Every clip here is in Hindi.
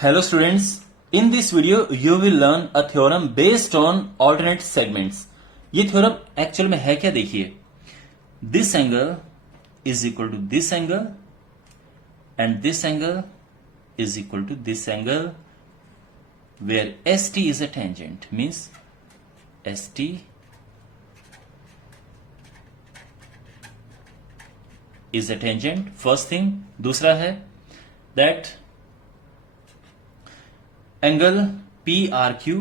Hello students, in this video you will learn a theorem based on alternate segments. ये थ्योरम एक्चुअल में है क्या देखिए, this angle is equal to this angle and this angle is equal to this angle where ST is a tangent, means ST is a tangent. First thing. दूसरा है that angle PRQ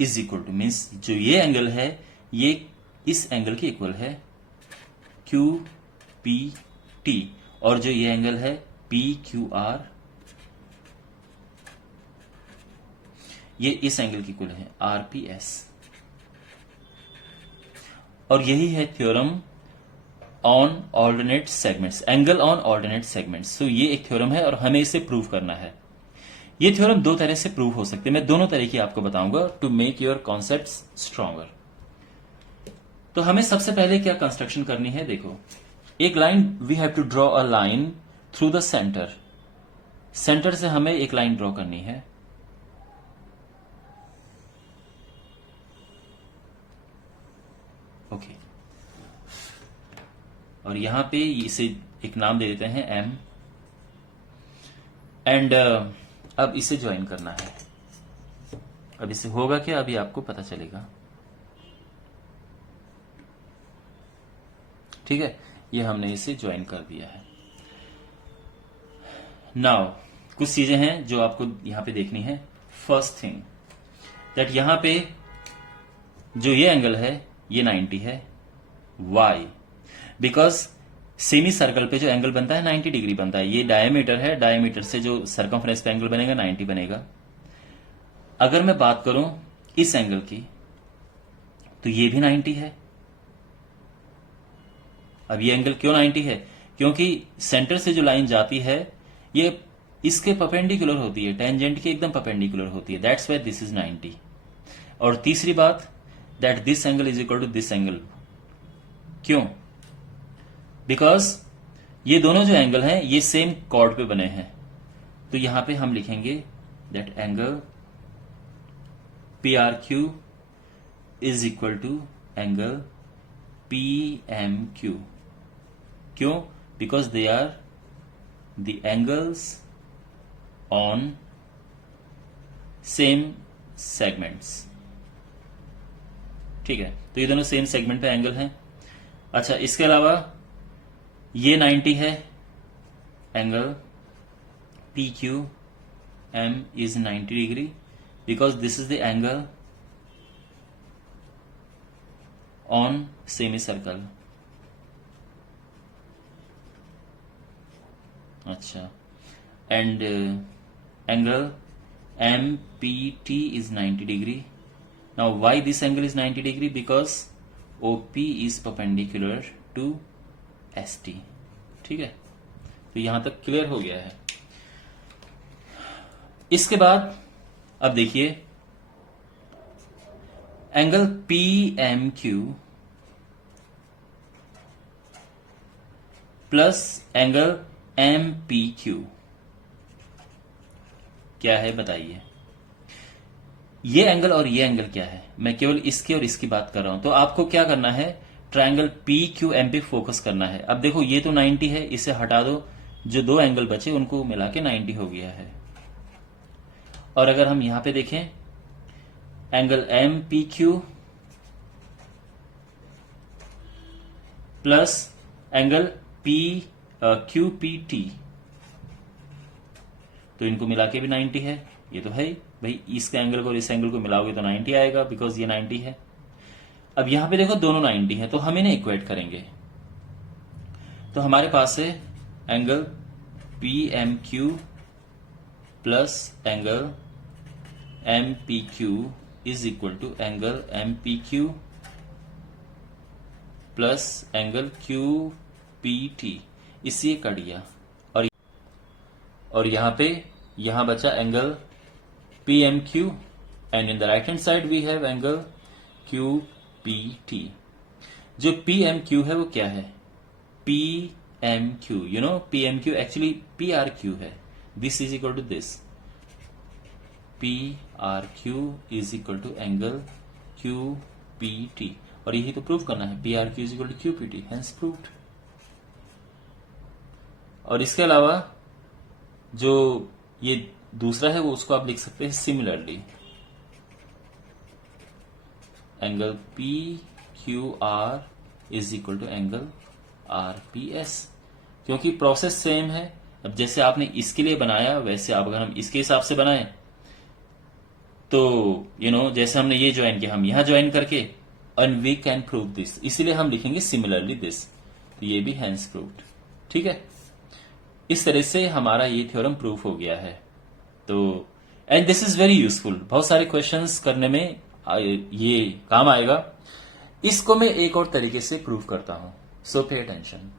is equal to, means जो ये एंगल है ये इस एंगल के इक्वल है QPT, और जो ये एंगल है PQR ये इस एंगल के इक्वल है RPS। और यही है theorem on alternate segments, angle on alternate segments. So ये एक थ्योरम है और हमें इसे प्रूव करना है। ये थ्योरम दो तरह से प्रूव हो सकते हैं, मैं दोनों तरह की आपको बताऊंगा to make your concepts stronger. तो हमें सबसे पहले क्या कंस्ट्रक्शन करनी है, देखो एक line, we have to draw a line through the centre. Centre से हमें एक लाइन ड्रॉ करनी है। ओके, और यहां पे इसे एक नाम दे देते हैं M, एंड अब इसे ज्वाइन करना है। अब इसे होगा क्या, अभी आपको पता चलेगा। ठीक है, ये हमने इसे ज्वाइन कर दिया है। नाउ कुछ चीजें हैं जो आपको यहां पे देखनी है। फर्स्ट थिंग दैट यहां पे जो ये एंगल है ये 90 है। वाई? बिकॉज सेमी सर्कल पे जो एंगल बनता है 90 डिग्री बनता है। ये डायमीटर है, डायमीटर से जो सर्कमफ्रेंस पे एंगल बनेगा 90 बनेगा। अगर मैं बात करूं इस एंगल की तो ये भी 90 है। अब ये एंगल क्यों 90 है, क्योंकि सेंटर से जो लाइन जाती है ये इसके परपेंडिकुलर होती है, टेंजेंट के एकदम परपेंडिकुलर होती है। That's why this is 90। और तीसरी बात that this angle is equal to this angle. क्यों? बिकॉज ये दोनों जो एंगल हैं ये सेम कॉर्ड पे बने हैं। तो यहां पे हम लिखेंगे that angle PRQ is equal to angle PMQ। क्यों? Because they are the angles on same segments. ठीक है, तो ये दोनों सेम सेगमेंट पे एंगल हैं। अच्छा, इसके अलावा ये 90 है, angle PQM is 90 degree because this is the angle on semicircle। अच्छा, and angle MPT is 90 degree। Now why this angle is 90 degree? Because OP is perpendicular to ST। ठीक है, तो यहां तक क्लियर हो गया है। इसके बाद अब देखिए angle PMQ plus angle MPQ क्या है बताइए। ये एंगल और ये एंगल क्या है, मैं केवल इसकी और इसकी बात कर रहा हूं। तो आपको क्या करना है, ट्रायंगल PQM पे फोकस करना है। अब देखो ये तो 90 है, इसे हटा दो, जो दो एंगल बचे उनको मिला के 90 हो गया है। और अगर हम यहां पे देखें angle MPQ plus angle QPT, तो इनको मिला के भी 90 है। ये तो है ही भाई, इस एंगल को और इस एंगल को मिलाओगे तो 90 आएगा, बिकॉज ये 90 है। अब यहां पे देखो दोनों 90 है, तो हम इन्हें इक्वेट करेंगे। तो हमारे पास है angle PMQ plus angle MPQ is equal to angle MPQ plus angle QPT। इसी कट गया और यहां बचा angle PMQ, and in the right hand side we have angle QPT। जो PMQ है वो क्या है, P M Q, you know P M Q actually P R Q है. This is equal to this. P R Q is equal to angle Q P T. और यही तो प्रूव करना है. P R Q is equal to Q P T, hence proved. और इसके अलावा जो ये दूसरा है वो उसको आप लिख सकते हैं similarly. Angle P Q R is equal to angle R P S. क्योंकि प्रोसेस सेम है. अब जैसे आपने इसके लिए बनाया वैसे आप अगर हम इसके हिसाब से बनाए तो जैसे हमने ये ज्वाइन किया हम यहां ज्वाइन करके and we can prove this. इसीलिए हम लिखेंगे सिमिलरली दिस. तो ये भी हैंस प्रूव्ड. ठीक है. इस तरह से हमारा ये थ्योरम प्रूफ हो गया है. तो and this is very useful. बहुत सारे क्वेश्चंस करने में ये काम आएगा. इसको मैं एक और तरीके से प्रूव करता हूं. सो पे अटेंशन.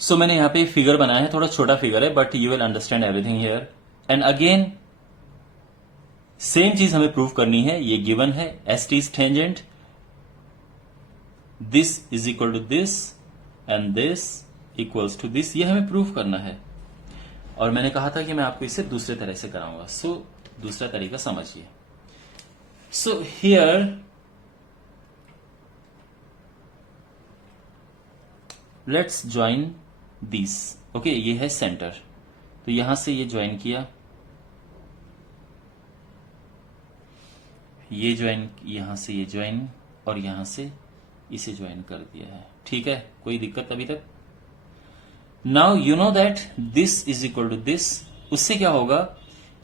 सो मैंने यहां पे फिगर बनाया है. थोड़ा छोटा फिगर है but you will understand everything here. And again same चीज हमें प्रूव करनी है. ये गिवन है S T is tangent. This is equal to this and this equals to this. ये हमें प्रूव करना है. और मैंने कहा था कि मैं आपको इसे दूसरे तरह से कराऊंगा. सो दूसरा तरीका समझिए. So here let's join this. Okay, ये है सेंटर. तो यहां से ये ज्वाइन किया, ये ज्वाइन, यहां से ये ज्वाइन और यहां से इसे ज्वाइन कर दिया है. ठीक है, कोई दिक्कत अभी तक? Now you know that this is equal to this. उससे क्या होगा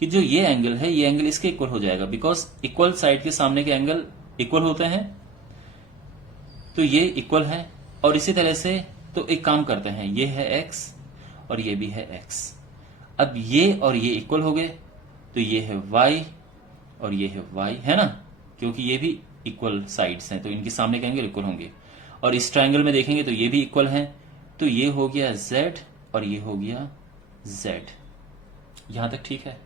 कि जो ये एंगल है ये एंगल इसके इक्वल हो जाएगा. बिकॉज इक्वल साइड के सामने के एंगल इक्वल होते हैं. तो ये इक्वल है. और इसी तरह से तो एक काम करते हैं, ये है x और ये भी है x. अब ये और ये इक्वल हो गए तो ये है y और ये है y, है ना. क्योंकि ये भी इक्वल साइड्स हैं तो इनके सामने के एंगल इक्वल होंगे. और इस ट्रायंगल में देखेंगे तो ये भी इक्वल हैं. तो ये हो गया z और ये हो गया z. यहां तक ठीक है.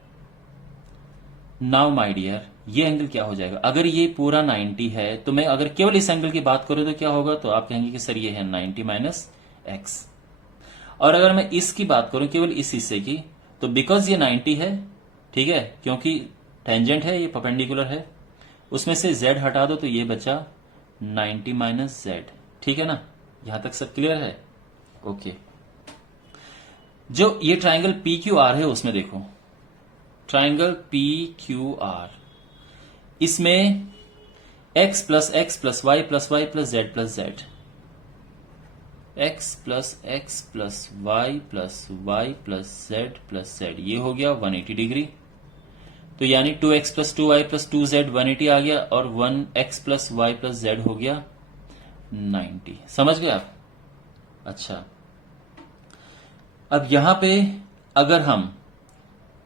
नाउ माय डियर, ये एंगल क्या हो जाएगा? अगर ये पूरा 90 है तो मैं अगर केवल इस एंगल की बात करूं तो क्या होगा? तो आप कहेंगे कि सर ये है 90 माइनस एक्स. और अगर मैं इसकी बात करूं केवल इस हिस्से की तो बिकॉज ये 90 है, ठीक है, क्योंकि टेंजेंट है, ये परपेंडिकुलर है, उसमें से z हटा दो तो ये बचा 90 माइनस जेड. ठीक है ना. यहां तक सब क्लियर है? ओके. जो ये ट्राइंगल पी क्यू आर है उसमें देखो, ट्राइंगल पी क्यू आर, इसमें x plus x plus y plus y plus z plus z, x plus x plus y plus z, ये हो गया 180 डिग्री. तो यानी 2x plus 2y plus 2z 180 आ गया और 1x plus y plus Z हो गया 90. समझ गए आप? अच्छा. अब यहां पे अगर हम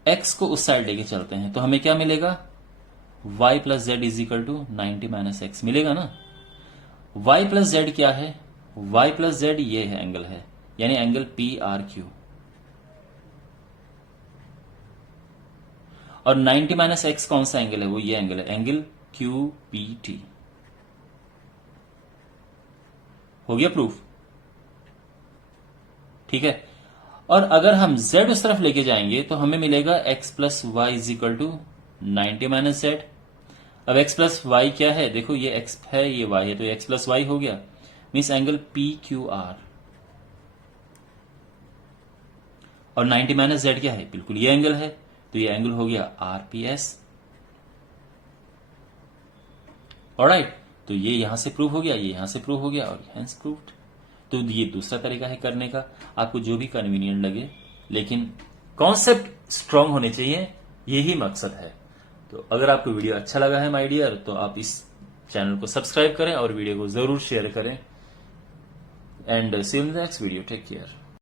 x को उस साइड लेके चलते हैं तो हमें क्या मिलेगा? y plus z is equal to 90 minus x मिलेगा ना. y प्लस जेड क्या है? y प्लस जेड ये है एंगल है, यानी एंगल पी आर क्यू. और 90 माइनस एक्स कौन सा एंगल है? वो ये एंगल है, एंगल क्यू पी टी. हो गया प्रूफ. ठीक है. और अगर हम z उस तरफ लेके जाएंगे तो हमें मिलेगा x plus y is equal to 90 minus z. अब x प्लस वाई क्या है? देखो ये x है ये y है तो x प्लस वाई हो गया. Means angle P Q are. और 90 माइनस जेड क्या है? बिल्कुल ये एंगल है. तो ये एंगल हो गया आर पी एस. ऑलराइट. तो ये यहां से प्रूव हो गया, ये यहां से प्रूव हो गया और हेंस प्रूव्ड. तो ये दूसरा तरीका है करने का, आपको जो भी कन्वीनियंट लगे, लेकिन कॉन्सेप्ट स्ट्रांग होने चाहिए, यही मकसद है. तो अगर आपको वीडियो अच्छा लगा है माय डियर तो आप इस चैनल को सब्सक्राइब करें और वीडियो को जरूर शेयर करें. And see you in the next video. Take care.